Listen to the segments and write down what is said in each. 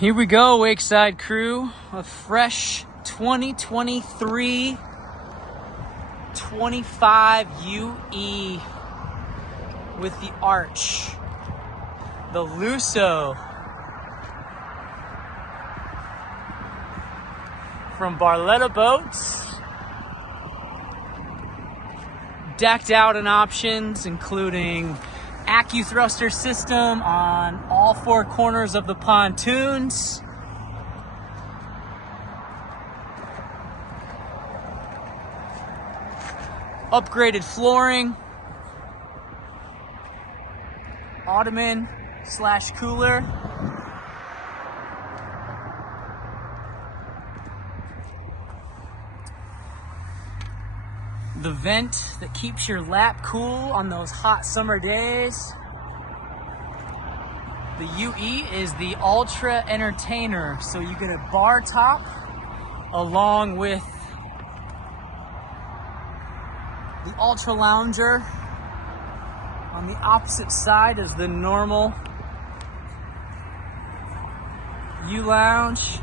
Here we go, Wakeside crew. A fresh 2023 25UE with the arch. The LUSSO from Barletta Boats. Decked out in options, including AccuThruster system on all four corners of the pontoons. Upgraded flooring. Ottoman / cooler. The vent that keeps your lap cool on those hot summer days. The UE is the Ultra Entertainer, so you get a bar top along with the Ultra Lounger. On the opposite side is the normal U Lounge.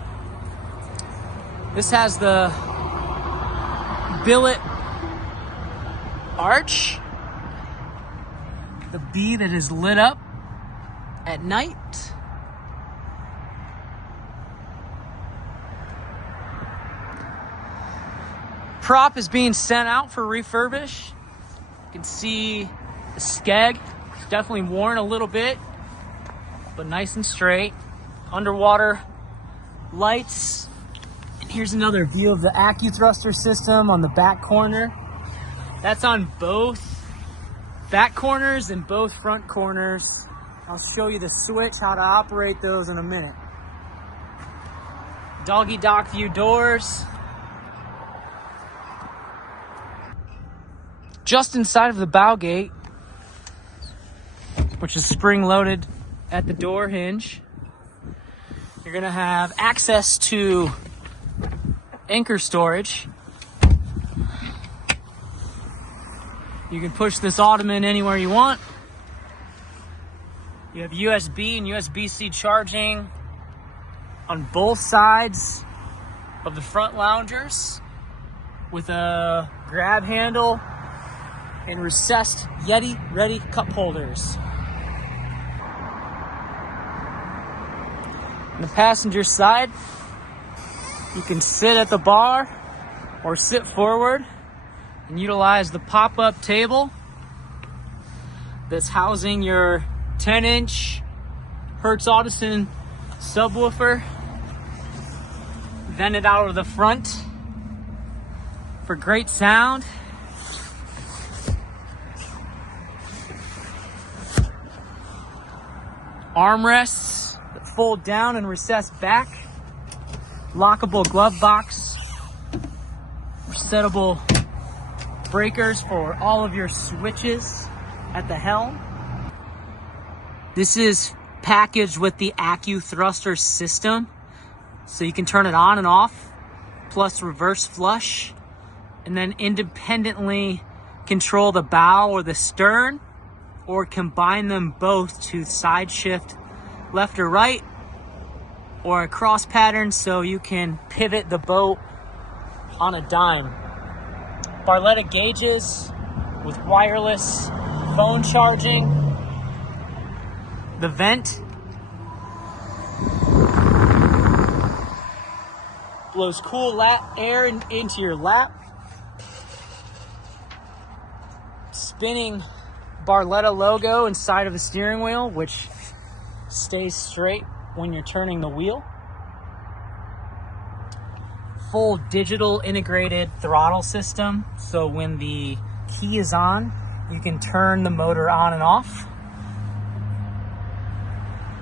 This has the billet arch, the B that is lit up at night. Prop is being sent out for refurbish. You can see the skeg, it's definitely worn a little bit, but nice and straight. Underwater lights. And here's another view of the AccuThruster system on the back corner. That's on both back corners and both front corners. I'll show you the switch, how to operate those in a minute. Doggy dock view doors. Just inside of the bow gate, which is spring loaded at the door hinge, you're gonna have access to anchor storage. You can push this ottoman anywhere you want. You have USB and USB-C charging on both sides of the front loungers with a grab handle and recessed Yeti Ready cup holders. On the passenger side, you can sit at the bar or sit forward and utilize the pop-up table that's housing your 10-inch Hertz Audison subwoofer, vented out of the front for great sound. Armrests that fold down and recess back. Lockable glove box. Resettable breakers for all of your switches at the helm. This is packaged with the AccuThruster system, so you can turn it on and off, plus reverse flush, and then independently control the bow or the stern, or combine them both to side shift left or right, or a cross pattern so you can pivot the boat on a dime. Barletta gauges with wireless phone charging. The vent blows cool air into your lap. Spinning Barletta logo inside of the steering wheel, which stays straight when you're turning the wheel. Full digital integrated throttle system, so when the key is on, you can turn the motor on and off.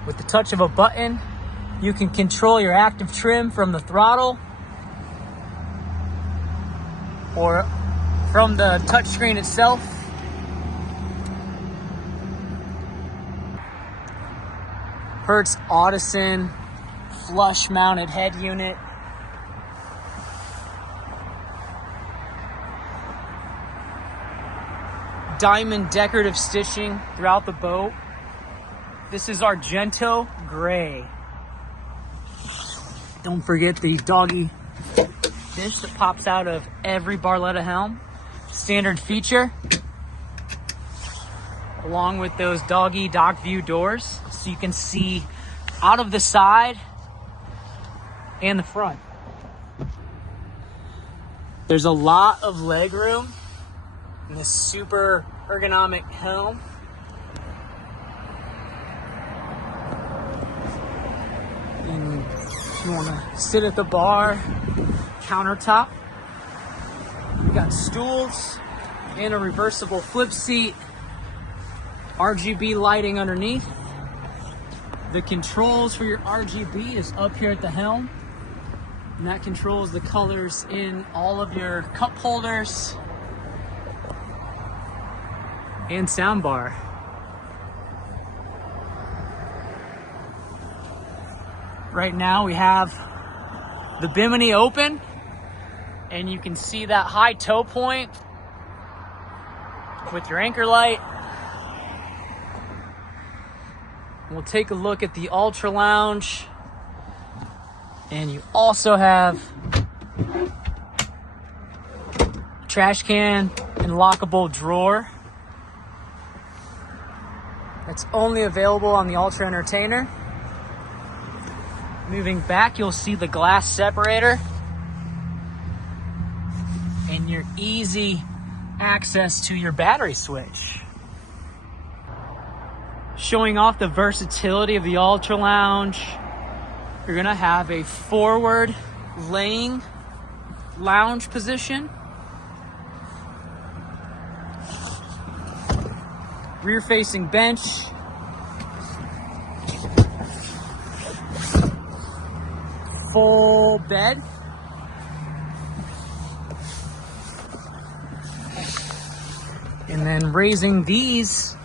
With the touch of a button, you can control your active trim from the throttle or from the touchscreen itself. Hertz Audison flush mounted head unit. Diamond decorative stitching throughout the boat. This is Argento Gray. Don't forget the doggy dish that pops out of every Barletta helm. Standard feature. Along with those doggy dock view doors, so you can see out of the side and the front. There's a lot of leg room in this super ergonomic helm. And if you want to sit at the bar, countertop, we got stools and a reversible flip seat, RGB lighting underneath. The controls for your RGB is up here at the helm, and that controls the colors in all of your cup holders and soundbar. Right now we have the bimini open, and you can see that high tow point with your anchor light. We'll take a look at the Ultra Lounge, and you also have a trash can and lockable drawer. That's only available on the Ultra Entertainer. Moving back, you'll see the glass separator and your easy access to your battery switch. Showing off the versatility of the Ultra Lounge, you're gonna have a forward laying lounge position, rear facing bench, full bed, and then raising these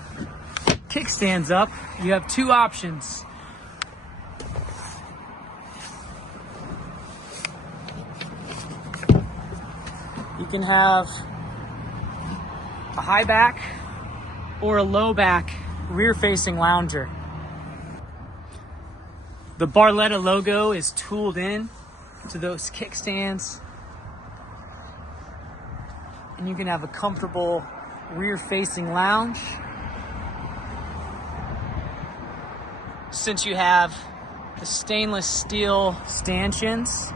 kickstands up, you have two options. You can have a high back or a low back rear facing lounger. The Barletta logo is tooled in to those kickstands, and you can have a comfortable rear facing lounge. Since you have the stainless steel stanchions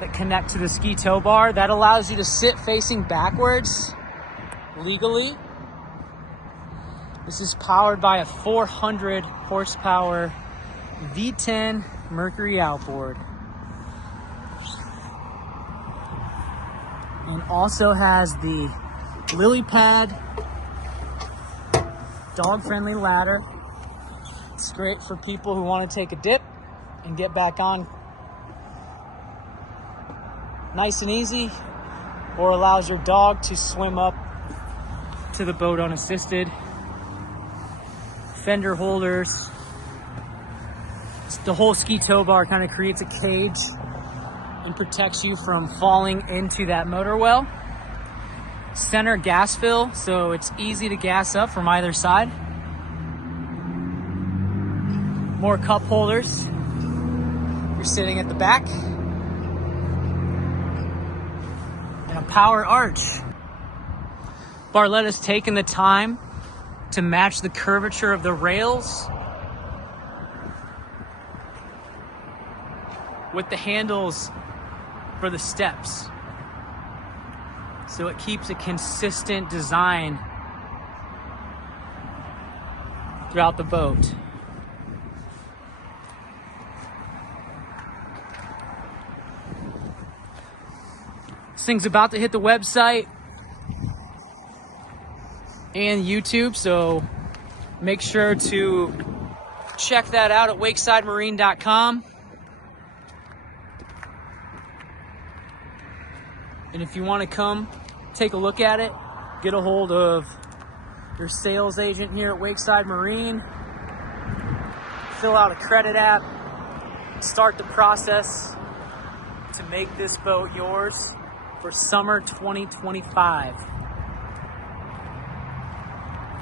that connect to the ski tow bar, that allows you to sit facing backwards legally. This is powered by a 400 horsepower V10 Mercury outboard, and also has the lily pad dog-friendly ladder. It's great for people who want to take a dip and get back on nice and easy, or allows your dog to swim up to the boat unassisted. Fender holders. The whole ski tow bar kind of creates a cage and protects you from falling into that motor well. Center gas fill, so it's easy to gas up from either side. More cup holders. You're sitting at the back. And a power arch. Barletta's taken the time to match the curvature of the rails with the handles for the steps. So it keeps a consistent design throughout the boat. This thing's about to hit the website and YouTube, so make sure to check that out at wakesidemarine.com. And if you want to come take a look at it, get a hold of your sales agent here at Wakeside Marine, fill out a credit app, start the process to make this boat yours for summer 2025.